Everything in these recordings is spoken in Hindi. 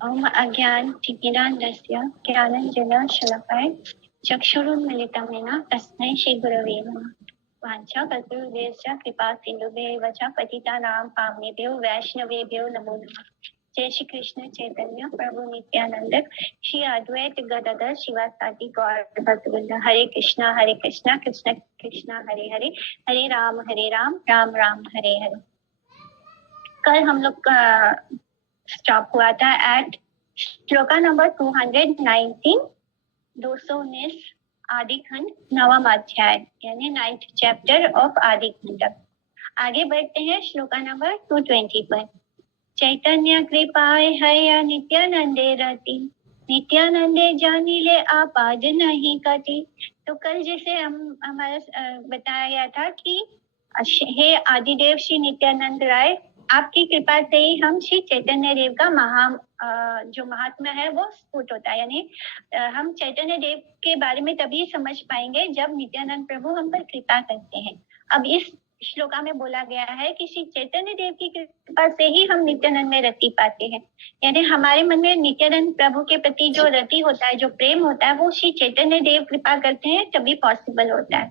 ओम अज्ञानतिमिरान्धस्य ज्ञानाञ्जनशलाकया चक्षुरुन्मीलितं येन तस्मै श्रीगुरवे नमः। वाञ्छाकल्पतरुभ्यश्च कृपासिन्धुभ्येव च पतितानां पावनेभ्यो वैष्णवेभ्यो नमो नमः। जय श्री कृष्ण चैतन्य प्रभु नित्यानंद श्री अद्वैत गदाधर शिवासादि गौर भक्तवृंद। हरे कृष्णा कृष्णा कृष्णा हरे हरे, हरे राम राम राम हरे हरे। कल हम लोग का स्टॉप हुआ था एट श्लोका नंबर 219, 219 आदि खंड नवम अध्याय यानी 9th चैप्टर ऑफ आदि खंड। आगे बढ़ते हैं श्लोका नंबर 220 पर। चैतन्य कृपाय हय नित्यानंदे रति, नित्यानंदे जानिले आपाद नहीं कति। तो कल जैसे हमारा बताया गया था कि हे आदिदेव श्री नित्यानंद राय, आपकी कृपा से ही हम श्री चैतन्य देव का जो महात्मा है वो स्फुट होता है। यानी हम चैतन्य देव के बारे में तभी समझ पाएंगे जब नित्यानंद प्रभु हम पर कृपा करते हैं। अब इस श्लोका में बोला गया है कि श्री चैतन्य देव की कृपा से ही हम नित्यानंद में रति पाते हैं। यानी हमारे मन में नित्यानंद प्रभु के प्रति जो रति होता है, जो प्रेम होता है, वो श्री चैतन्य देव कृपा करते हैं तभी पॉसिबल होता है।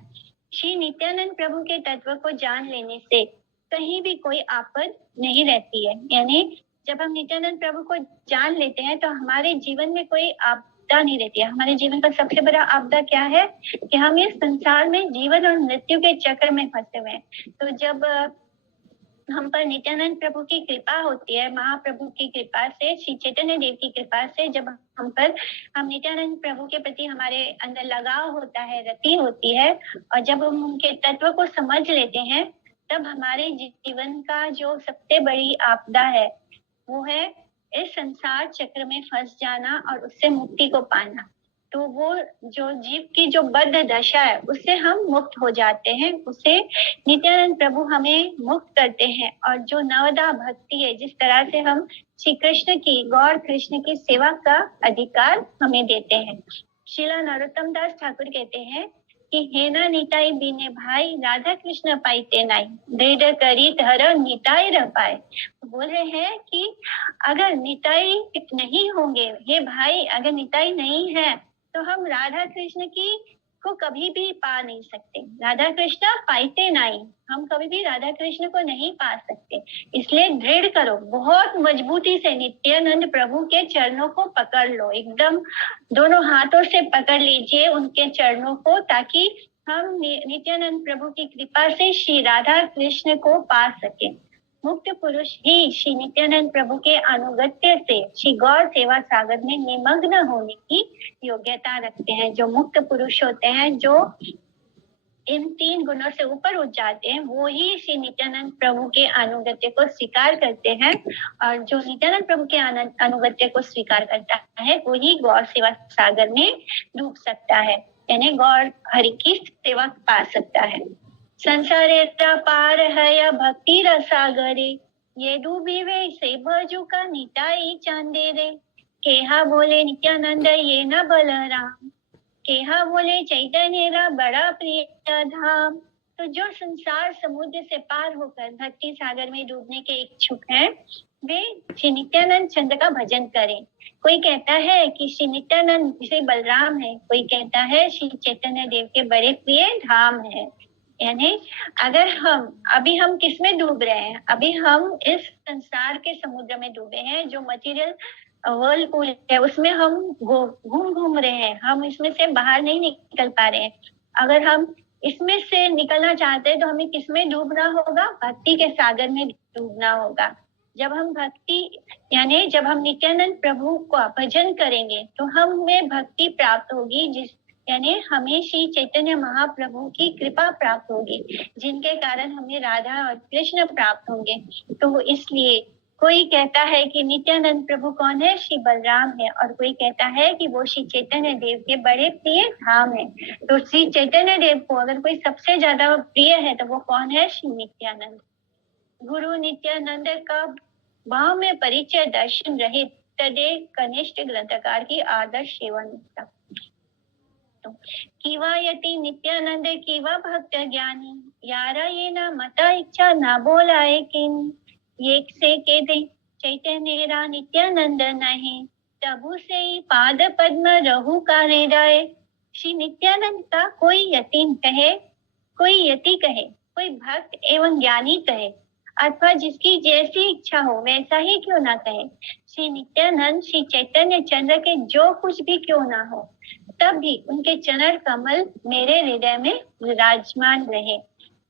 श्री नित्यानंद प्रभु के तत्व को जान लेने से कहीं भी कोई आपद नहीं रहती है। यानी जब हम नित्यानंद प्रभु को जान लेते हैं तो हमारे जीवन में कोई आपदा नहीं रहती है। हमारे जीवन का सबसे बड़ा आपदा क्या है कि हम इस संसार में जीवन और मृत्यु के चक्र में फंसे हुए हैं। तो जब हम पर नित्यानंद प्रभु की कृपा होती है, महाप्रभु की कृपा से, श्री चैतन्य देव की कृपा से, जब हम नित्यानंद प्रभु के प्रति हमारे अंदर लगाव होता है, रति होती है, और जब हम उनके तत्व को समझ लेते हैं, तब हमारे जीवन का जो सबसे बड़ी आपदा है वो है इस संसार चक्र में फंस जाना और उससे मुक्ति को पाना। तो वो जो जीव की जो बद्ध दशा है उससे हम मुक्त हो जाते हैं, उसे नित्यानंद प्रभु हमें मुक्त करते हैं। और जो नवदा भक्ति है, जिस तरह से हम श्री कृष्ण की, गौर कृष्ण की सेवा का अधिकार हमें देते हैं। श्रीला नरोत्तम दास ठाकुर कहते हैं कि हेना निताई बिने भाई, राधा कृष्ण पाइते नाई, दृढ़ करी धर निताई रह पाए। बोल रहे हैं कि अगर निताई नहीं होंगे, हे भाई अगर निताई नहीं है तो हम राधा कृष्ण की को कभी भी पा नहीं सकते। राधा कृष्ण पाइते नहीं, हम कभी भी राधा कृष्ण को नहीं पा सकते। इसलिए दृढ़ करो, बहुत मजबूती से नित्यानंद प्रभु के चरणों को पकड़ लो, एकदम दोनों हाथों से पकड़ लीजिए उनके चरणों को, ताकि हम नित्यानंद प्रभु की कृपा से श्री राधा कृष्ण को पा सके। मुक्त पुरुष ही श्री नित्यानंद प्रभु के अनुगत्य से श्री गौर सेवा सागर में निमग्न होने की योग्यता रखते हैं। जो मुक्त पुरुष होते हैं, जो इन 3 गुणों से ऊपर उठ जाते हैं, वो ही श्री नित्यानंद प्रभु के अनुगत्य को स्वीकार करते हैं। और जो नित्यानंद प्रभु के अनुगत्य को स्वीकार करता है वो ही गौर सेवा सागर में डूब सकता है, यानी गौर हरि की सेवा पा सकता है। संसारे पार है या भक्ति रसागरे, ये डूबी वे से भजू का निताई चांदे रे। केहा बोले नित्यानंद ये न बलराम, केहा बोले चैतन्य रा बड़ा प्रिय धाम। तो जो संसार समुद्र से पार होकर भक्ति सागर में डूबने के इच्छुक हैं, वे श्री नित्यानंद चंद्र का भजन करें। कोई कहता है कि श्री नित्यानंद श्री बलराम है, कोई कहता है श्री चैतन्य देव के बड़े प्रिय धाम है। यानी अगर हम किस में डूब रहे हैं? अभी हम इस संसार के समुद्र में डूबे हैं, जो मटेरियल वर्ल्ड पूल है उसमें हम घूम रहे हैं, हम इसमें से बाहर नहीं निकल पा रहे हैं। अगर हम इसमें से निकलना चाहते हैं तो हमें किस में डूबना होगा? भक्ति के सागर में डूबना होगा। जब हम जब हम नित्यानंद प्रभु को भजन करेंगे तो हमें भक्ति प्राप्त होगी, यानी हमें श्री चैतन्य महाप्रभु की कृपा प्राप्त होगी, जिनके कारण हमें राधा और कृष्ण प्राप्त होंगे। तो इसलिए कोई कहता है कि नित्यानंद प्रभु कौन है? श्री बलराम है, और कोई कहता है कि वो श्री चैतन्य देव के बड़े प्रिय धाम है। तो श्री चैतन्य देव को अगर कोई सबसे ज्यादा प्रिय है तो वो कौन है? श्री नित्यानंद। गुरु नित्यानंद का भाव में परिचय दर्शन रहित तदे कनिष्ठ ग्रंथकार की आदर्श सेवा निष्ठा। किवा यति नित्यानंद किवा भक्त ज्ञानी, यारा ये ना मता इच्छा ना बोलाए किन। एक से के दे चैतन्यरा नित्यानंद नहीं, तबु से पाद पद्म रहु का हृदय। श्री नित्यानंद का कोई यतीम कहे, कोई यति कहे, कोई भक्त एवं ज्ञानी कहे, अथवा जिसकी जैसी इच्छा हो वैसा ही क्यों ना कहे, श्री नित्यानंद श्री चैतन्य चंद्र के जो कुछ भी क्यों ना हो, तब भी उनके चरण कमल मेरे हृदय में विराजमान रहे।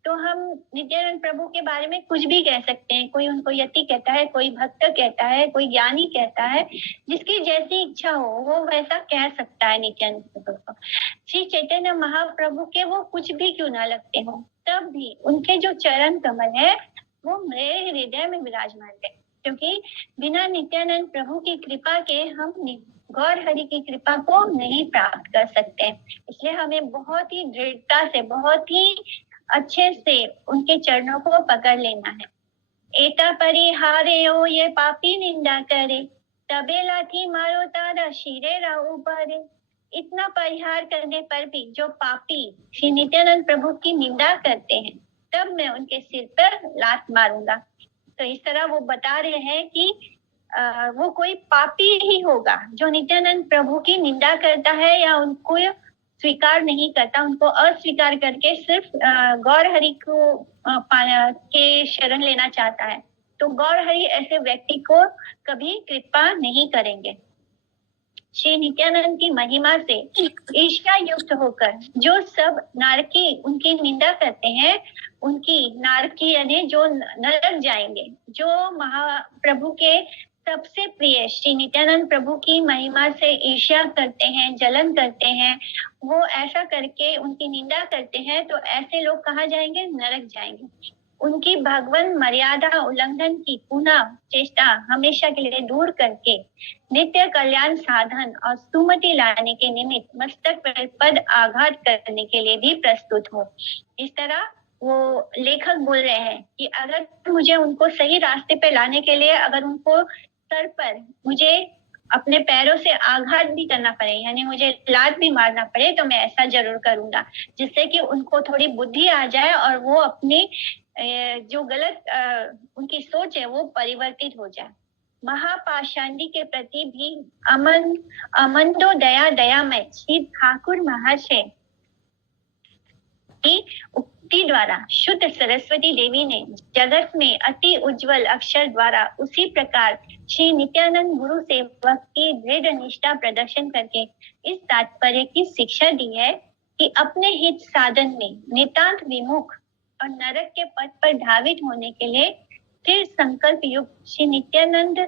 तो हम नित्यानंद प्रभु के बारे में कुछ भी कह सकते हैं, कोई उनको यति कहता है, कोई भक्त कहता है, कोई ज्ञानी कहता है, जिसकी जैसी इच्छा हो वो वैसा कह सकता है नित्यानंद प्रभु को। श्री चैतन्य महाप्रभु के वो कुछ भी क्यों ना लगते हो, तब भी उनके जो चरण कमल है वो मेरे हृदय में विराजमान है, क्योंकि बिना नित्यानंद प्रभु की कृपा के हम गौर हरि की कृपा को नहीं प्राप्त कर सकते। इसलिए हमें बहुत ही दृढ़ता से, बहुत ही अच्छे से उनके चरणों को पकड़ लेना है। एता परिहारे ओ ये पापी निंदा करे, तबेला थी मारो तारा शिरे राहु परे। इतना परिहार करने पर भी जो पापी श्री नित्यानंद प्रभु की निंदा करते हैं, तब मैं उनके सिर पर लात मारूंगा। तो इस तरह वो बता रहे हैं कि वो कोई पापी ही होगा जो नित्यानंद प्रभु की निंदा करता है या उनको स्वीकार नहीं करता, उनको अस्वीकार करके सिर्फ गौर हरि को के शरण लेना चाहता है। तो गौर हरि ऐसे व्यक्ति को कभी कृपा नहीं करेंगे। श्री नित्यानंद की महिमा से ईर्ष्या युक्त होकर जो सब नारकी उनकी निंदा करते हैं, उनकी नारकी यानी जो नरक जाएंगे, जो महाप्रभु के सबसे प्रिय श्री नित्यानंद प्रभु की महिमा से ईर्ष्या करते हैं, जलन करते हैं, वो ऐसा करके उनकी निंदा करते हैं, तो ऐसे लोग कहाँ जाएंगे? नरक जाएंगे। उनकी भगवान मर्यादा उल्लंघन की पुनः चेष्टा हमेशा के लिए दूर करके नित्य कल्याण साधन और सुमति लाने के निमित्त मस्तक पर पद आघात करने के लिए भी प्रस्तुत हो। इस तरह वो लेखक बोल रहे हैं कि अगर मुझे उनको सही रास्ते पे लाने के लिए, अगर उनको सर पर मुझे अपने पैरों से आघात भी करना पड़े, यानी मुझे लात भी मारना पड़े, तो मैं ऐसा जरूर करूंगा, जिससे कि उनको थोड़ी बुद्धि आ जाए और वो अपनी जो गलत उनकी सोच है वो परिवर्तित हो जाए। महापाषांडी के प्रति भी अमंदो दयामय श्री ठाकुर महाशय की उक्ति द्वारा शुद्ध सरस्वती देवी ने जगत में अति उज्जवल अक्षर द्वारा उसी प्रकार श्री नित्यानंद गुरु सेवक की दृढ़ निष्ठा प्रदर्शन करके इस तात्पर्य की शिक्षा दी है कि अपने हित साधन में नितांत विमुख और नरक के पथ पर धावित होने के लिए फिर संकल्प युक्त श्री नित्यानंद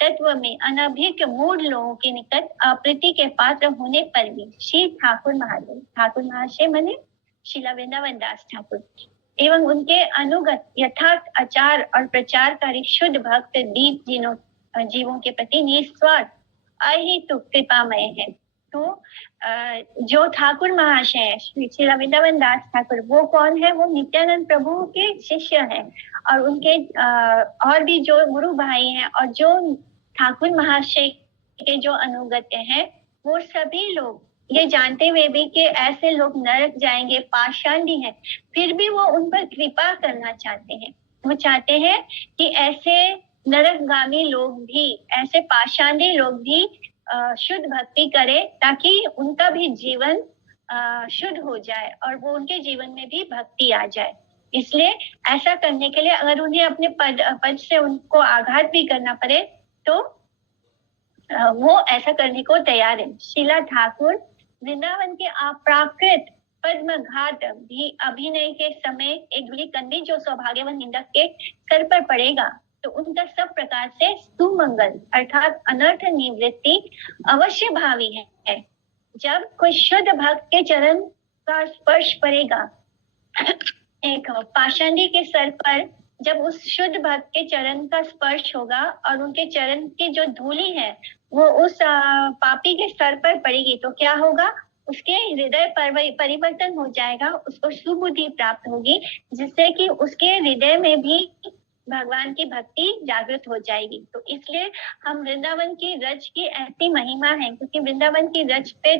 तत्व में अनभिज्ञ मूढ़ लोगों के निकट अप्रीति के पात्र होने पर भी श्री ठाकुर महाशय माने शीला वृंदावन दास ठाकुर एवं उनके अनुगत यथार्थ आचार और प्रचारकारी शुद्ध भक्त दीप जीवों के प्रति निस्वार्थ अहेतुक कृपामय है। तो जो ठाकुर महाशय है श्री शीला वृंदावन दास ठाकुर, वो कौन है? वो नित्यानंद प्रभु के शिष्य हैं और उनके और भी जो गुरु भाई हैं और जो ठाकुर महाशय के जो अनुगत हैं, वो सभी लोग ये जानते हुए भी कि ऐसे लोग नरक जाएंगे, पाषांडी हैं, फिर भी वो उन पर कृपा करना चाहते हैं। वो चाहते हैं कि ऐसे नरकगामी लोग भी, ऐसे पाषांडी लोग भी शुद्ध भक्ति करें, ताकि उनका भी जीवन शुद्ध हो जाए और वो उनके जीवन में भी भक्ति आ जाए। इसलिए ऐसा करने के लिए अगर उन्हें अपने पद से उनको आघात भी करना पड़े तो वो ऐसा करने को तैयार है। शीला ठाकुर वृंदावन के अप्राकृत पद्म घाट भी अभिनय के समय एक धूली कंदी जो सौभाग्यवान निंदक के सर पर पड़ेगा, तो उनका सब प्रकार से सुमंगल अर्थात अनर्थ निवृत्ति अवश्य भावी है। जब कोई शुद्ध भक्त के चरण का स्पर्श पड़ेगा, एक पाषांडी के सर पर जब उस शुद्ध भक्त के चरण का स्पर्श होगा और उनके चरण की जो धूली है वो उस पापी के सर पर पड़ेगी, तो क्या होगा? उसके हृदय परिवर्तन हो जाएगा, उसको सुबुद्धि प्राप्त होगी, जिससे कि उसके हृदय में भी भगवान की भक्ति जागृत हो जाएगी। तो इसलिए हम वृंदावन की रज की ऐसी महिमा है, क्योंकि वृंदावन की रज पे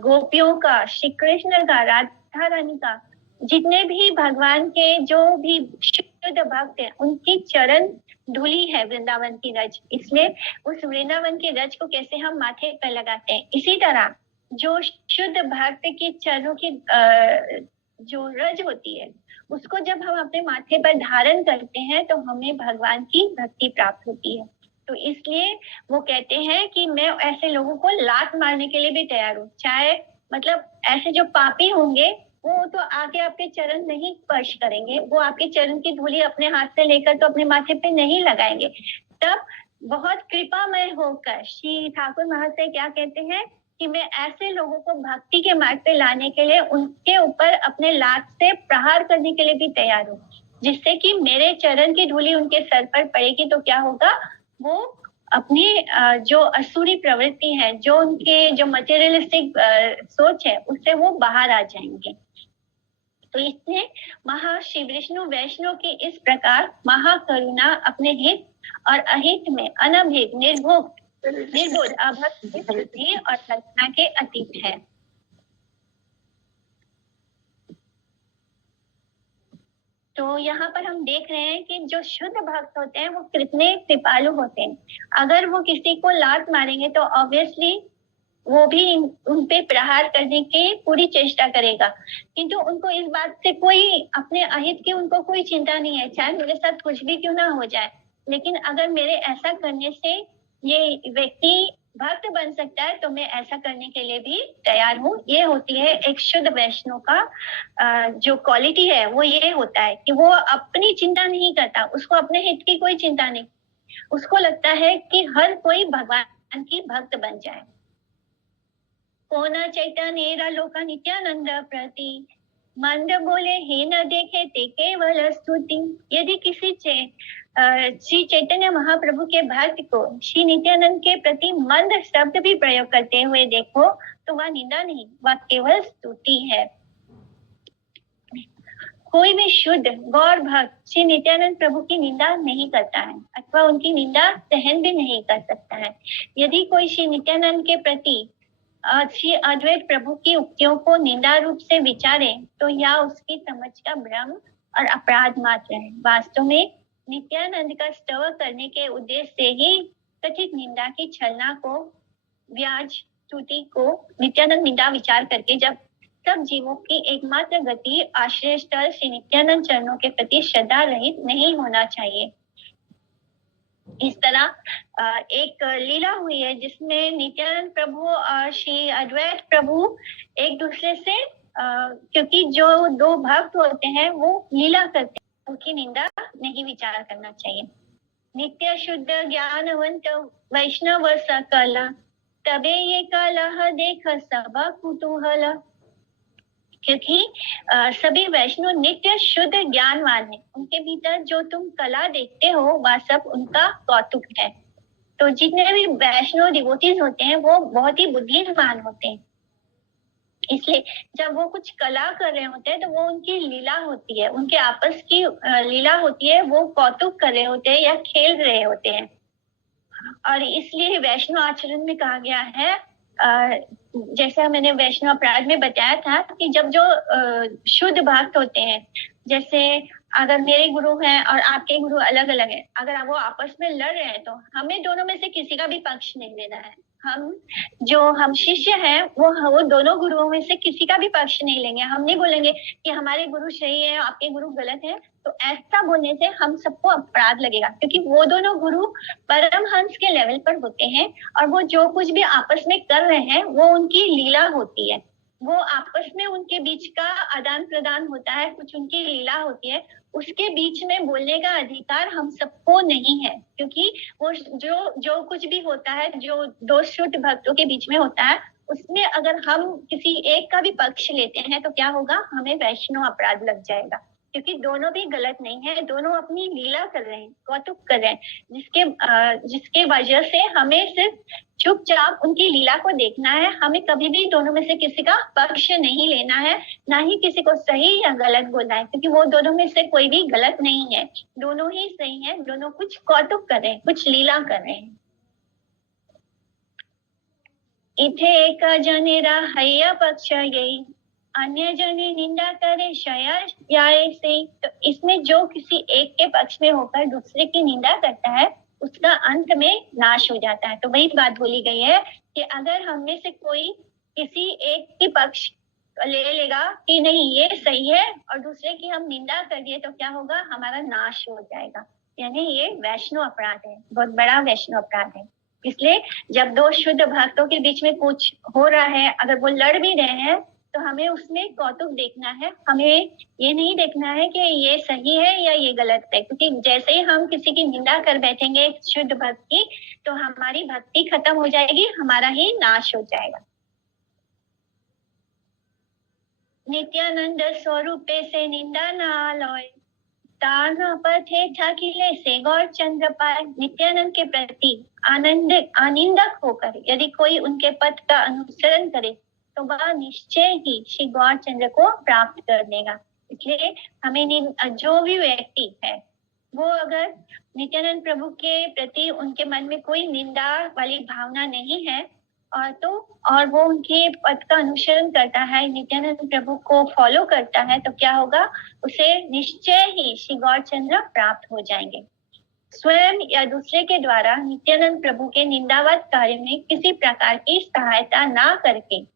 गोपियों का, श्री कृष्ण का, राधा रानी का, जितने भी भगवान के जो भी शुद्ध भक्त हैं, उनकी चरण धूली है वृंदावन की रज, इसलिए उस वृंदावन की रज को कैसे हम माथे पर लगाते हैं, इसी तरह जो शुद्ध भक्त की चरणों की जो रज होती है उसको जब हम अपने माथे पर धारण करते हैं तो हमें भगवान की भक्ति प्राप्त होती है। तो इसलिए वो कहते हैं कि मैं ऐसे लोगों को लात मारने के लिए भी तैयार हूँ, चाहे मतलब ऐसे जो पापी होंगे वो तो आके आपके चरण नहीं स्पर्श करेंगे, वो आपके चरण की धूली अपने हाथ से लेकर तो अपने माथे पे नहीं लगाएंगे। तब बहुत कृपामय होकर श्री ठाकुर महाशय क्या कहते हैं कि मैं ऐसे लोगों को भक्ति के मार्ग पे लाने के लिए उनके ऊपर अपने लात से प्रहार करने के लिए भी तैयार हूँ, जिससे कि मेरे चरण की धूली उनके सर पर पड़ेगी तो क्या होगा, वो अपनी जो असुरी प्रवृत्ति है, जो उनके जो मटेरियलिस्टिक सोच है उससे वो बाहर आ जाएंगे। तो इसलिए श्री विष्णु वैष्णव की इस प्रकार महाकरुणा अपने हित और अहित में अनभिद निर्बोध अभक्त बुद्धि और कल्पना के अतीत है। तो यहाँ पर हम देख रहे हैं कि जो शुद्ध भक्त होते हैं वो कितने कृपालु होते हैं। अगर वो किसी को लात मारेंगे तो ऑब्वियसली वो भी उन पे प्रहार करने की पूरी चेष्टा करेगा, किंतु उनको इस बात से कोई अपने अहित की उनको कोई चिंता नहीं है, चाहे मेरे साथ कुछ भी क्यों ना हो जाए, लेकिन अगर मेरे ऐसा करने से ये व्यक्ति भक्त बन सकता है तो मैं ऐसा करने के लिए भी तैयार हूँ। ये होती है एक शुद्ध वैष्णव का जो क्वालिटी है, वो ये होता है कि वो अपनी चिंता नहीं करता, उसको अपने हित की कोई चिंता नहीं, उसको लगता है कि हर कोई भगवान की भक्त बन जाए। कोना चैतन्य लोका नित्यानंद प्रति मंद बोले हे न देखे ते केवल स्तुति। यदि किसी श्री चैतन्य महाप्रभु के भक्त को श्री नित्यानंद के प्रति मंद शब्द भी प्रयोग करते हुए देखो तो वह निंदा नहीं, वह केवल स्तुति है। कोई भी शुद्ध गौर भक्त श्री नित्यानंद प्रभु की निंदा नहीं करता है अथवा उनकी निंदा सहन भी नहीं कर सकता है। यदि कोई श्री नित्यानंद के प्रति श्री अद्वैत प्रभु की उक्तियों को निंदा रूप से विचारे तो यह उसकी समझ का भ्रम और अपराध मात्र है। वास्तव में नित्यानंद का स्तव करने के उद्देश्य से ही कथित निंदा की छलना को व्याज स्तुति को नित्यानंद निंदा विचार करके जब सब जीवों की एकमात्र गति आश्रय स्थल श्री नित्यानंद चरणों के प्रति श्रद्धा रहित नहीं होना चाहिए। इस तरह एक लीला हुई है जिसमें नित्यानंद प्रभु और श्री अद्वैत प्रभु एक दूसरे से क्योंकि जो दो भक्त होते हैं वो लीला करते हैं, उनकी निंदा नहीं विचार करना चाहिए। नित्य शुद्ध ज्ञानवंत वैष्णव सकल तबे ये कलह देख सब कुतूहल। क्योंकि सभी वैष्णव नित्य शुद्ध ज्ञानवान है, उनके भीतर जो तुम कला देखते हो वह सब उनका कौतुक है। तो जितने भी वैष्णव डिवोटीज होते हैं वो बहुत ही बुद्धिमान होते हैं, इसलिए जब वो कुछ कला कर रहे होते हैं तो वो उनकी लीला होती है, उनके आपस की लीला होती है, वो कौतुक कर रहे होते हैं या खेल रहे होते हैं। और इसलिए वैष्णव आचरण में कहा गया है, जैसे मैंने वैष्णव अपराध में बताया था कि जब जो शुद्ध भक्त होते हैं, जैसे अगर मेरे गुरु हैं और आपके गुरु अलग अलग हैं, अगर वो आपस में लड़ रहे हैं तो हमें दोनों में से किसी का भी पक्ष नहीं लेना है। हम शिष्य हैं वो दोनों गुरुओं में से किसी का भी पक्ष नहीं लेंगे। हम नहीं बोलेंगे कि हमारे गुरु सही है आपके गुरु गलत है, तो ऐसा बोलने से हम सबको अपराध लगेगा, क्योंकि वो दोनों गुरु परमहंस के लेवल पर होते हैं और वो जो कुछ भी आपस में कर रहे हैं वो उनकी लीला होती है, वो आपस में उनके बीच का आदान प्रदान होता है, कुछ उनकी लीला होती है, उसके बीच में बोलने का अधिकार हम सबको नहीं है। क्योंकि वो जो कुछ भी होता है, जो दो शुद्ध भक्तों के बीच में होता है, उसमें अगर हम किसी एक का भी पक्ष लेते हैं तो क्या होगा, हमें वैष्णव अपराध लग जाएगा, क्योंकि दोनों भी गलत नहीं है, दोनों अपनी लीला कर रहे हैं, कौतुक कर रहे हैं, जिसके वजह से हमें सिर्फ चुपचाप उनकी लीला को देखना है। हमें कभी भी दोनों में से किसी का पक्ष नहीं लेना है, ना ही किसी को सही या गलत बोलना है, क्योंकि वो दोनों में से कोई भी गलत नहीं है, दोनों ही सही है, दोनों कुछ कौतुक कर रहे हैं, कुछ लीला कर रहे हैं। इथे एक जनेरा हैया पक्ष येई अन्य जने निंदा करे क्षय जाए से। तो इसमें जो किसी एक के पक्ष में होकर दूसरे की निंदा करता है उसका अंत में नाश हो जाता है। तो वही बात बोली गई है कि अगर हम में से कोई किसी एक की पक्ष ले लेगा कि नहीं ये सही है और दूसरे की हम निंदा कर दिए तो क्या होगा, हमारा नाश हो जाएगा। यानी ये वैष्णव अपराध है, बहुत बड़ा वैष्णव अपराध है। इसलिए जब दो शुद्ध भक्तों के बीच में कुछ हो रहा है, अगर वो लड़ भी रहे हैं तो हमें उसमें कौतुक देखना है, हमें ये नहीं देखना है कि ये सही है या ये गलत है। क्योंकि जैसे ही हम किसी की निंदा कर बैठेंगे शुद्ध भक्त की, तो हमारी भक्ति खत्म हो जाएगी, हमारा ही नाश हो जाएगा। नित्यानंद स्वरूपे से निंदा ना लय, तान पथे ठाकिले से गौर चंद्र पाए। नित्यानंद के प्रति आनंदक होकर यदि कोई उनके पथ का अनुसरण करे तो वह निश्चय ही श्री गौर चंद्र को प्राप्त कर लेगा। इसलिए हमें जो भी व्यक्ति है वो अगर नित्यानंद प्रभु के प्रति उनके मन में कोई निंदा वाली भावना नहीं है और वो उनके पथ का अनुसरण करता है, नित्यानंद प्रभु को फॉलो करता है, तो क्या होगा, उसे निश्चय ही श्री गौरचंद्र प्राप्त हो जाएंगे। स्वयं या दूसरे के द्वारा नित्यानंद प्रभु के निंदावत कार्य में किसी प्रकार की सहायता ना करके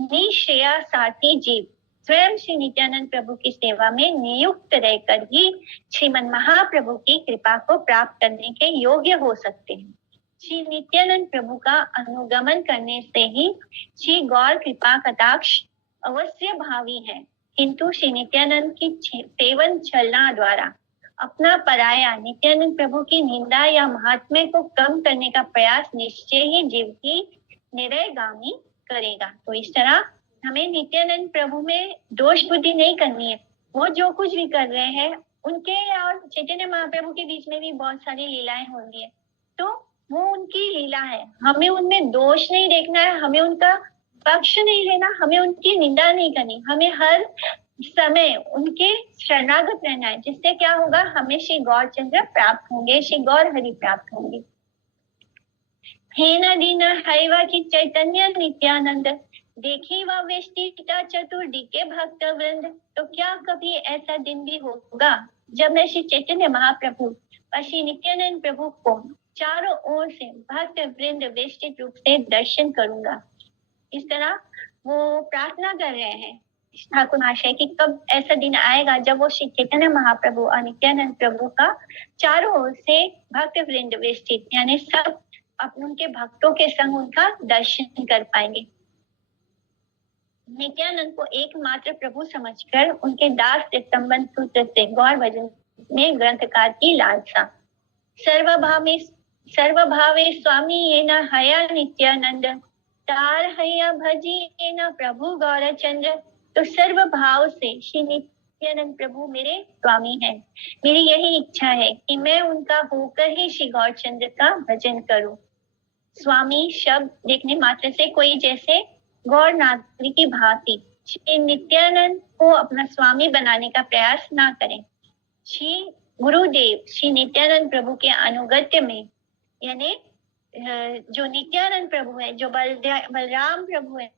निश्रेया साथी जीव स्वयं श्री नित्यानंद प्रभु की सेवा में नियुक्त रहकर ही श्रीमन महाप्रभु की कृपा को प्राप्त करने के योग्य हो सकते हैं। श्री नित्यानंद प्रभु का अनुगमन करने से ही श्री गौर कृपा कटाक्ष अवश्य भावी है, किंतु श्री नित्यानंद की सेवन चलना द्वारा अपना पराया नित्यानंद प्रभु की निंदा या महात्म्य को कम करने का प्रयास निश्चय ही जीव की निरयगामी करेगा। तो इस तरह हमें नित्यानंद प्रभु में दोष बुद्धि नहीं करनी है। वो जो कुछ भी कर रहे हैं, उनके और चैतन्य महाप्रभु के बीच में भी बहुत सारी लीलाएं हो रही है, तो वो उनकी लीला है, हमें उनमें दोष नहीं देखना है, हमें उनका पक्ष नहीं लेना, हमें उनकी निंदा नहीं करनी, हमें हर समय उनके शरणागत रहना है, जिससे क्या होगा, हमें श्री गौरचंद्र प्राप्त होंगे, श्री गौर हरि प्राप्त होंगे। हे न दीन हैवा की चैतन्य नित्यानंद, देखी व वेष्टिता चतुर्दी के भक्त वृंद। तो क्या कभी ऐसा दिन भी होगा जब मैं श्री चैतन्य महाप्रभु और श्री नित्यानंद प्रभु को चारों ओर से भक्त वृंद वेष्टित रूप से दर्शन करूंगा। इस तरह वो प्रार्थना कर रहे हैं ठाकुर महाशय कि कब ऐसा दिन आएगा जब वो श्री चैतन्य महाप्रभु और नित्यानंद प्रभु का चारों ओर से भक्त वृंद वेष्टित यानी सब अपने उनके भक्तों के संग उनका दर्शन कर पाएंगे। नित्यानंद को एकमात्र प्रभु समझकर उनके दास से संबंध सूत्र से गौर भजन में ग्रंथकार की लालसा। सर्वभावे स्वामी ये न हया नित्यानंद, तार हया भजी ये न प्रभु गौरचंद्र। तो सर्व भाव से श्री नित्यानंद प्रभु मेरे स्वामी हैं। मेरी यही इच्छा है कि मैं उनका होकर ही श्री गौरचंद्र का भजन करूं। स्वामी शब्द देखने मात्र से कोई जैसे गौर नागरिक की भांति श्री नित्यानंद को अपना स्वामी बनाने का प्रयास ना करें। श्री गुरुदेव श्री नित्यानंद प्रभु के अनुगत्य में यानी जो नित्यानंद प्रभु है, जो बलराम प्रभु है,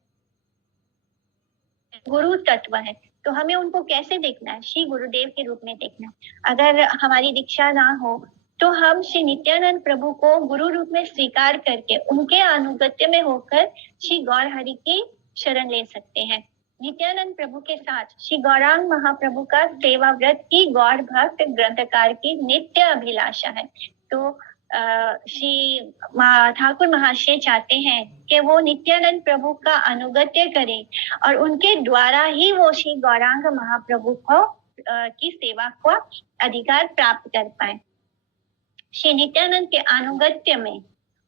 गुरु तत्व है, तो हमें उनको कैसे देखना है, श्री गुरुदेव के रूप में देखना है। अगर हमारी दीक्षा ना हो तो हम श्री नित्यानंद प्रभु को गुरु रूप में स्वीकार करके उनके अनुगत्य में होकर श्री गौर हरि की शरण ले सकते हैं। नित्यानंद प्रभु के साथ श्री गौरांग महाप्रभु का सेवा व्रत की गौर भक्त ग्रंथकार की नित्य अभिलाषा है। तो श्री ठाकुर महाशय चाहते हैं कि वो नित्यानंद प्रभु का अनुगत्य करें और उनके द्वारा ही वो श्री गौरांग महाप्रभु को की सेवा को अधिकार प्राप्त कर पाए। श्री नित्यानंद के अनुगत्य में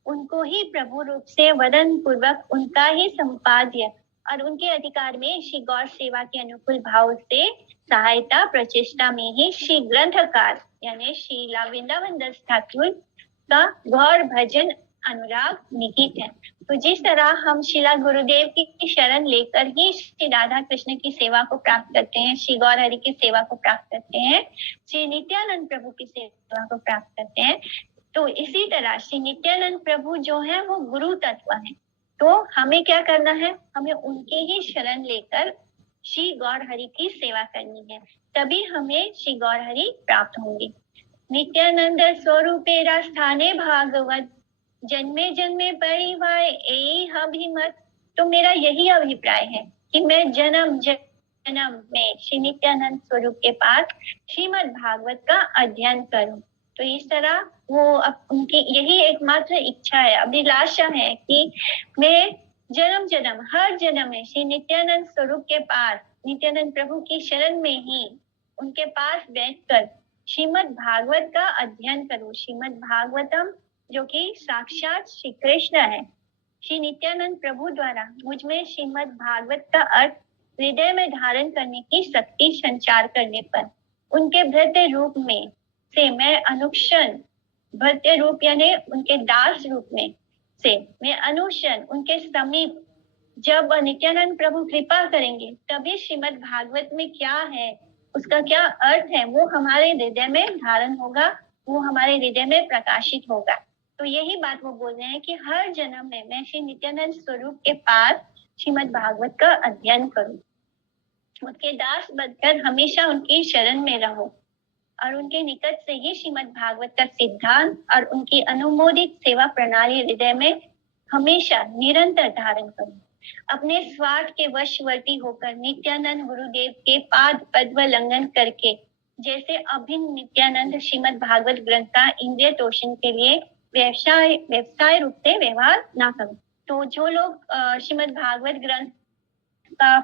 उनको ही प्रभु रूप से वदन पूर्वक उनका ही संपाद्य और उनके अधिकार में श्री गौर सेवा के अनुकूल भाव से सहायता प्रचेष्टा में ही श्री ग्रंथकार यानी श्री वृंदावन दास ठाकुर का गौर भजन अनुराग निहित है। तो जिस तरह हम श्रीला गुरुदेव की शरण लेकर ही श्री राधा कृष्ण की सेवा को प्राप्त करते हैं, श्री गौर हरि की सेवा को प्राप्त करते हैं, श्री नित्यानंद प्रभु की सेवा को प्राप्त करते हैं, तो इसी तरह श्री नित्यानंद प्रभु जो है वो गुरु तत्व है। तो हमें क्या करना है, हमें उनके ही शरण लेकर श्री गौर हरि की सेवा करनी है, तभी हमें श्री गौर हरि प्राप्त होंगे। नित्यानंद स्वरूपेरा स्थाने भागवत, जन्मे जन्मे परिवार ए अभिमत। तो मेरा यही अभिप्राय है कि मैं जन्म जन्म में श्री नित्यानंद स्वरूप के पास श्रीमद् भागवत का अध्ययन करूं। तो इस तरह वो उनकी यही एकमात्र इच्छा है, अभिलाषा है कि मैं जन्म जन्म हर जन्म में श्री नित्यानंद स्वरूप के पास, नित्यानंद प्रभु की शरण में ही उनके पास बैठकर श्रीमद् भागवत का अध्ययन करूं। श्रीमद् भागवतम जो कि साक्षात श्री कृष्ण है, श्री नित्यानंद प्रभु द्वारा मुझ में श्रीमद् भागवत का अर्थ हृदय में धारण करने की शक्ति संचार करने पर उनके भृत्य रूप में से मैं अनुक्षण, भृत्य रूप यानी उनके दास रूप में से मैं अनुक्षण उनके समीप जब नित्यानंद प्रभु कृपा करेंगे, तभी श्रीमद् भागवत में क्या है, उसका क्या अर्थ है, वो हमारे हृदय में धारण होगा, वो हमारे हृदय में प्रकाशित होगा। तो यही बात वो बोल रहे हैं कि हर जन्म में मैं श्री नित्यानंद स्वरूप के पास श्रीमद् भागवत का अध्ययन करूं, उनके दास बनकर हमेशा उनकी शरण में रहूं और उनके निकट से ही श्रीमद् भागवत का सिद्धांत और उनकी अनुमोदित सेवा प्रणाली हृदय में हमेशा निरंतर धारण करूं। अपने स्वार्थ के वशवर्ती होकर नित्यानंद गुरुदेव के पाद पद्म लंघन करके, जैसे अभिन्न नित्यानंद श्रीमद् भागवत ग्रंथ का इंद्रिय तोषण के लिए व्यवसाय रूप से व्यवहार ना करूं। तो जो लोग श्रीमद् भागवत ग्रंथ का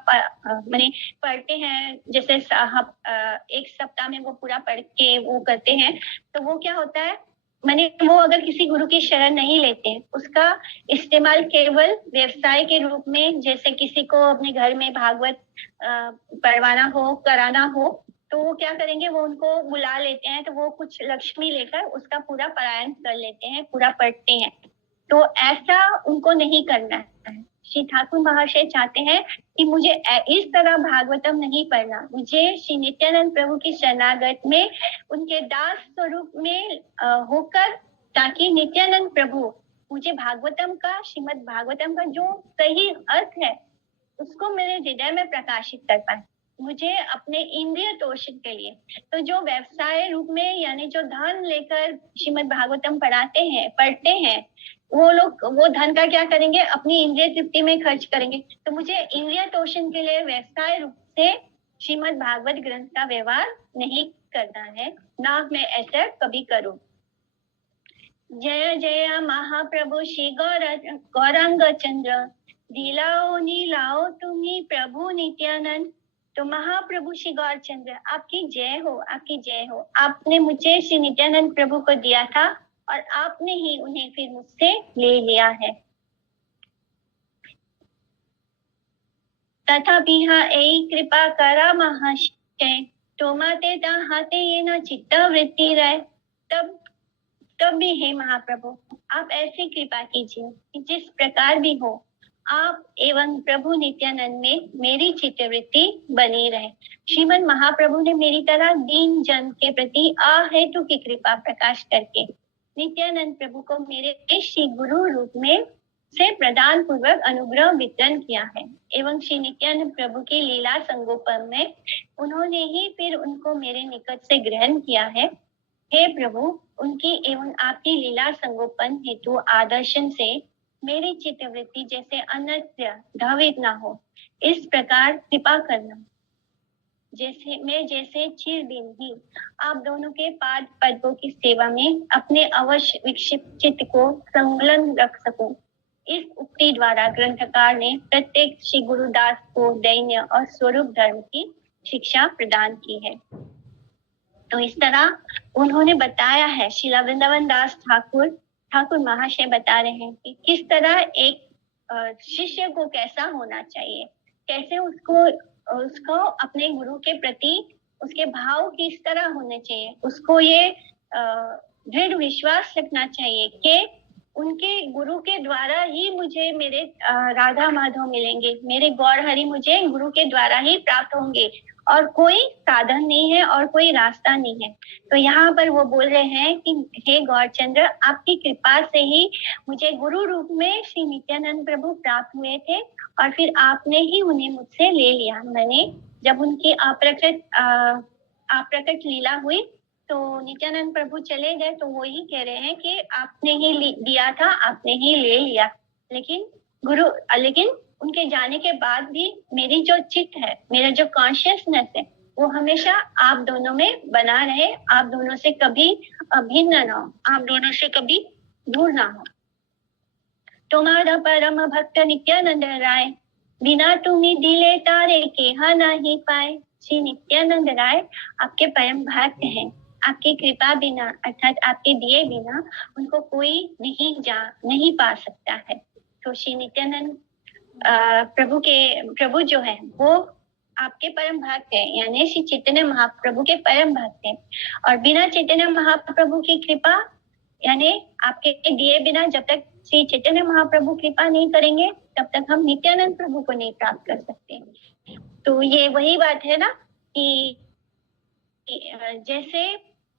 माने पढ़ते हैं, जैसे एक सप्ताह में वो पूरा पढ़ के वो करते हैं, तो वो क्या होता है, माने वो अगर किसी गुरु की शरण नहीं लेते हैं, उसका इस्तेमाल केवल व्यवसाय के रूप में, जैसे किसी को अपने घर में भागवत पढ़वाना हो, कराना हो, तो वो क्या करेंगे, वो उनको बुला लेते हैं, तो वो कुछ लक्ष्मी लेकर उसका पूरा पारायण कर लेते हैं, पूरा पढ़ते हैं। तो ऐसा उनको नहीं करना है। श्री ठाकुर महाशय चाहते हैं कि मुझे इस तरह भागवतम नहीं पढ़ना, मुझे श्री नित्यानंद प्रभु की शरणागत में उनके दास स्वरूप में होकर, ताकि नित्यानंद प्रभु मुझे भागवतम का, श्रीमद् भागवतम का जो सही अर्थ है उसको मेरे हृदय में प्रकाशित कर पाए, मुझे अपने इंद्रिय तोषण के लिए। तो जो व्यवसाय रूप में यानी जो धन लेकर श्रीमद् भागवतम पढ़ते हैं, वो लोग वो धन का क्या करेंगे, अपनी इंद्रिय तृप्ति में खर्च करेंगे। तो मुझे इंद्रिय तोषण के लिए व्यवसाय रूप से श्रीमद् भागवत ग्रंथ का व्यवहार नहीं करना है, ना मैं ऐसा कभी करूं। जय जय महाप्रभु श्री गौरांग चंद्र, दिलाओ नीलाओ तुम्ही प्रभु नित्यानंद। तो महाप्रभु श्री गौर चंद्र, आपकी जय हो, आपकी जय हो। आपने मुझे श्री नित्यानंद प्रभु को दिया था और आपने ही उन्हें फिर मुझसे ले लिया है। तथापि एई कृपा करा महाशय, तोमाते ताहाते ये न चित्त वृत्ति रहे। तब भी हे महाप्रभु, आप ऐसी कृपा कीजिए कि जिस प्रकार भी हो, आप एवं प्रभु नित्यानंद में मेरी चित्तवृत्ति बनी रहे। श्रीमद महाप्रभु ने मेरी तरह दीन जन के प्रति अहेतु की कृपा प्रकाश करके नित्यानंद प्रभु को मेरे श्री गुरु रूप में से प्रदान पूर्वक अनुग्रह वितरण किया है, एवं श्री नित्यानंद प्रभु की लीला संगोपन में उन्होंने ही फिर उनको मेरे निकट से ग्रहण किया है। हे प्रभु, उनकी एवं आपकी लीला संगोपन हेतु आदर्शन से मेरी चित्तवृत्ति जैसे अन्यत्र धावित न हो, इस प्रकार कृपा करना। जैसे चिर दिन ही आप दोनों के पाद पद्मों की सेवा में अपने अवश्य विक्षिप्त चित्त को संलग्न रख सकूं। इस उक्ति द्वारा ग्रंथकार ने प्रत्येक श्री गुरुदास को दैन्य और स्वरूप धर्म की शिक्षा प्रदान की है। तो इस तरह उन्होंने बताया है, श्रीला वृंदावन दास ठाकुर महाशय बता रहे हैं कि किस तरह एक शिष्य को कैसा होना चाहिए, कैसे उसको अपने गुरु के प्रति उसके भाव किस तरह होने चाहिए। उसको ये दृढ़ विश्वास रखना चाहिए कि उनके गुरु के द्वारा ही मुझे मेरे राधा माधव मिलेंगे, मेरे गौर हरि मुझे गुरु के द्वारा ही प्राप्त होंगे, और कोई साधन नहीं है और कोई रास्ता नहीं है। तो यहाँ पर वो बोल रहे हैं कि हे गौरचंद्र, आपकी कृपा से ही मुझे गुरु रूप में श्री नित्यानंद प्रभु प्राप्त हुए थे, और फिर आपने ही उन्हें मुझसे ले लिया। मैंने जब उनकी अप्रकट लीला हुई तो नित्यानंद प्रभु चले गए, तो वो ही कह रहे हैं कि आपने ही दिया था, आपने ही ले लिया। लेकिन उनके जाने के बाद भी मेरी जो चित्त है, मेरा जो कॉन्शियसनेस है, वो हमेशा आप दोनों में बना रहे, आप दोनों से कभी अभिन्न ना हो, आप दोनों से कभी दूर ना हो। तुम्हारा परम भक्त नित्यानंद राय, बिना तुम्हें दिले तारे केहा नहीं पाए। श्री नित्यानंद राय आपके परम भक्त हैं, आपकी कृपा बिना अर्थात आपके दिए बिना उनको कोई नहीं पा सकता है। तो श्री नित्यानंद प्रभु जो है वो आपके परम भक्त है, यानी श्री चैतन्य महाप्रभु के परम भक्त है। और बिना चैतन्य महाप्रभु की कृपा, यानी आपके दिए बिना जब तक श्री चैतन्य महाप्रभु कृपा नहीं करेंगे तब तक हम नित्यानंद प्रभु को नहीं प्राप्त कर सकते। तो ये वही बात है ना कि जैसे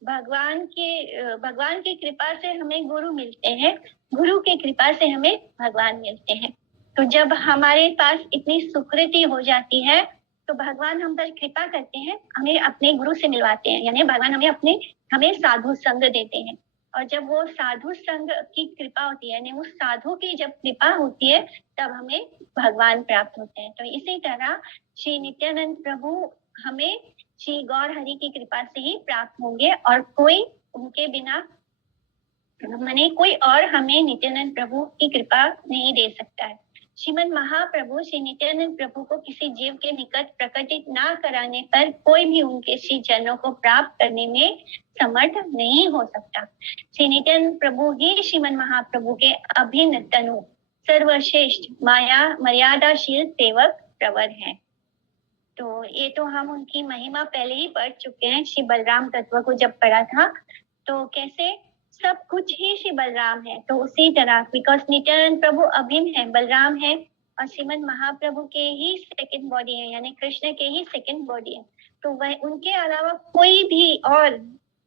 भगवान की कृपा से हमें गुरु मिलते हैं, गुरु की कृपा से हमें भगवान मिलते हैं। तो जब हमारे पास इतनी सुकृति हो जाती है तो भगवान हम पर कृपा करते हैं, हमें अपने गुरु से मिलवाते हैं, यानी भगवान हमें साधु संग देते हैं। और जब वो साधु संग की कृपा होती है, यानी उस साधु की जब कृपा होती है तब हमें भगवान प्राप्त होते हैं। तो इसी तरह श्री नित्यानंद प्रभु हमें श्री गौर हरि की कृपा से ही प्राप्त होंगे, और कोई उनके बिना माने कोई और हमें नित्यानंद प्रभु की कृपा नहीं दे सकता है। श्रीमद महाप्रभु श्री नित्यानंद प्रभु को किसी जीव के निकट प्रकटित ना कराने पर कोई भी उनके श्री चरणों को प्राप्त करने में समर्थ नहीं हो सकता। श्री नित्यानंद प्रभु ही श्रीमद महाप्रभु के अभिन्न तनु सर्वश्रेष्ठ मर्यादाशील सेवक प्रवर है। तो ये तो हम उनकी महिमा पहले ही पढ़ चुके हैं। श्री बलराम तत्व को जब पढ़ा था तो कैसे सब कुछ ही श्री बलराम है, तो उसी तरह बिकॉज नित्यानंद प्रभु अभिन्न है, बलराम है, और श्रीमद महाप्रभु के ही सेकंड बॉडी है, यानी कृष्ण के ही सेकंड बॉडी है। तो वह उनके अलावा कोई भी और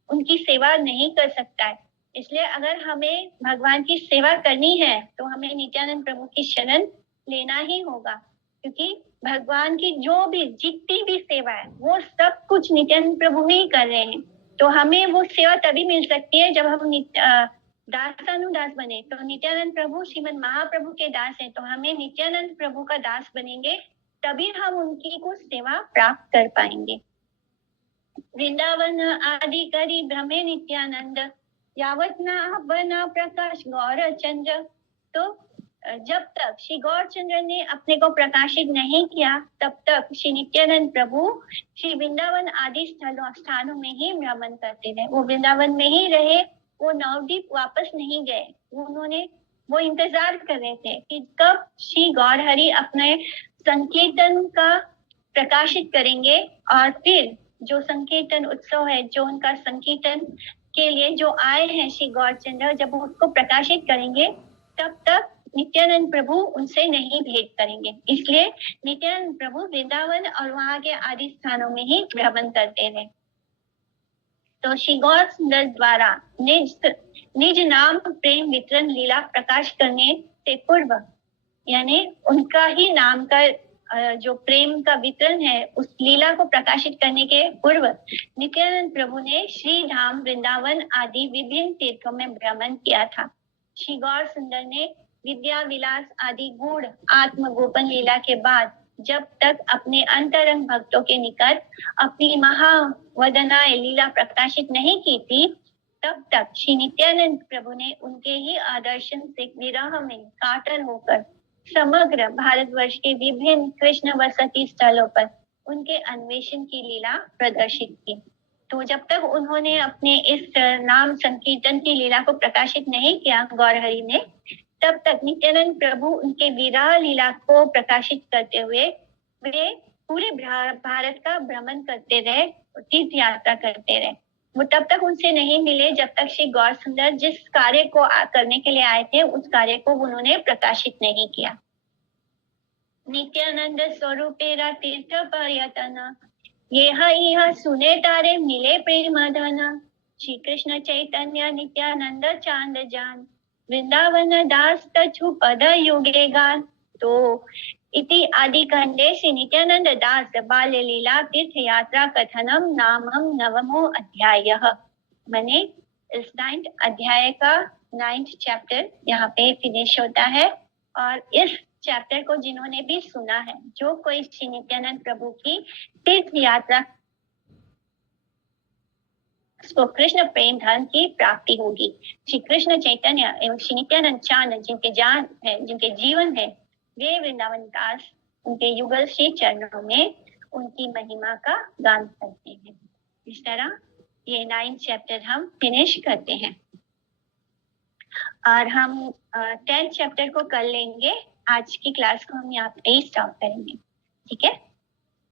उनकी सेवा नहीं कर सकता है। इसलिए अगर हमें भगवान की सेवा करनी है तो हमें नित्यानंद प्रभु की शरण लेना ही होगा, क्योंकि भगवान की जो भी जितनी भी सेवा है वो सब कुछ नित्यानंद प्रभु ही कर रहे हैं। तो हमें वो सेवा तभी मिल सकती है जब हम दासानुदास बने। तो नित्यानंद प्रभु श्रीमद महाप्रभु के दास हैं, तो हमें नित्यानंद प्रभु का दास बनेंगे तभी हम उनकी को सेवा प्राप्त कर पाएंगे। वृंदावन आदि करी भ्रमे नित्यानंद, यावत ना बना प्रकाश गौर चंद्र। तो जब तक श्री गौरचंद्र ने अपने को प्रकाशित नहीं किया तब तक श्री नित्यानंद प्रभु श्री वृंदावन आदि स्थानों में ही भ्रमण करते रहे। वो वृंदावन में ही रहे, वो नवद्वीप वापस नहीं गए। वो इंतजार कर रहे थे कि कब श्री गौर हरि अपने संकीर्तन का प्रकाशित करेंगे, और फिर जो संकीर्तन उत्सव है, जो उनका संकीर्तन के लिए जो आए हैं श्री गौरचंद्र, जब वो उसको प्रकाशित करेंगे तब तक नित्यानंद प्रभु उनसे नहीं भेंट करेंगे। इसलिए नित्यानंद प्रभु वृंदावन और वहां के आदि स्थानों में ही भ्रमण करते रहे। तो श्री गौर सुंदर द्वारा निज नाम प्रेम वितरण लीला प्रकाश करने से पूर्व, यानी उनका ही नाम का जो प्रेम का वितरण है उस लीला को प्रकाशित करने के पूर्व नित्यानंद प्रभु ने श्री धाम वृंदावन आदि विभिन्न तीर्थों में भ्रमण किया था। श्री गौर सुंदर ने विद्या विलास आदि गूढ़ आत्मगोपन लीला के बाद जब तक अपने अंतरंग भक्तों के निकट अपनी महावदनाएं लीला प्रकाशित नहीं की थी, तब तक श्री नित्यानंद प्रभु ने उनके ही आदर्शन से विरह में कातर होकर समग्र भारतवर्ष के विभिन्न कृष्ण वसति स्थलों पर उनके अन्वेषण की लीला प्रदर्शित की। तो जब तक उन्होंने अपने इस नाम संकीर्तन की लीला को प्रकाशित नहीं किया गौर हरि ने, तब तक नित्यानंद प्रभु उनके विरह लीला को प्रकाशित करते हुए वे पूरे भारत का भ्रमण करते रहे, तीर्थ यात्रा करते रहे। वो तब तक उनसे नहीं मिले जब तक श्री गौर सुंदर जिस कार्य को करने के लिए आए थे उस कार्य को उन्होंने प्रकाशित नहीं किया। नित्यानंद स्वरूपेरा तीर्थ पर्यटन, यह सुने तारे मिले प्रेम धन। श्री कृष्ण चैतन्य नित्यानंद चांद जान, वृंदावन दास तछु पद युगे गान। तो इति आदि खंडे श्री नित्यानंद दास बाल लीला तीर्थ यात्रा कथनम नामम नवमो अध्याय। मैंने इस 9th अध्याय का 9th चैप्टर यहाँ पे फिनिश होता है। और इस चैप्टर को जिन्होंने भी सुना है, जो कोई श्री नित्यानंद प्रभु की तीर्थ यात्रा को कृष्ण प्रेम धन की प्राप्ति होगी। श्री कृष्ण चैतन्य एवं श्री नित्यानंद चांद जिनके जान है, जिनके जीवन है, वे वृंदावन दास उनके युगल श्री चरणों में उनकी महिमा का गान करते हैं। इस तरह ये 9th चैप्टर हम फिनिश करते हैं और हम 10th चैप्टर को कर लेंगे। आज की क्लास को हम यहाँ पे स्टॉप करेंगे, ठीक है।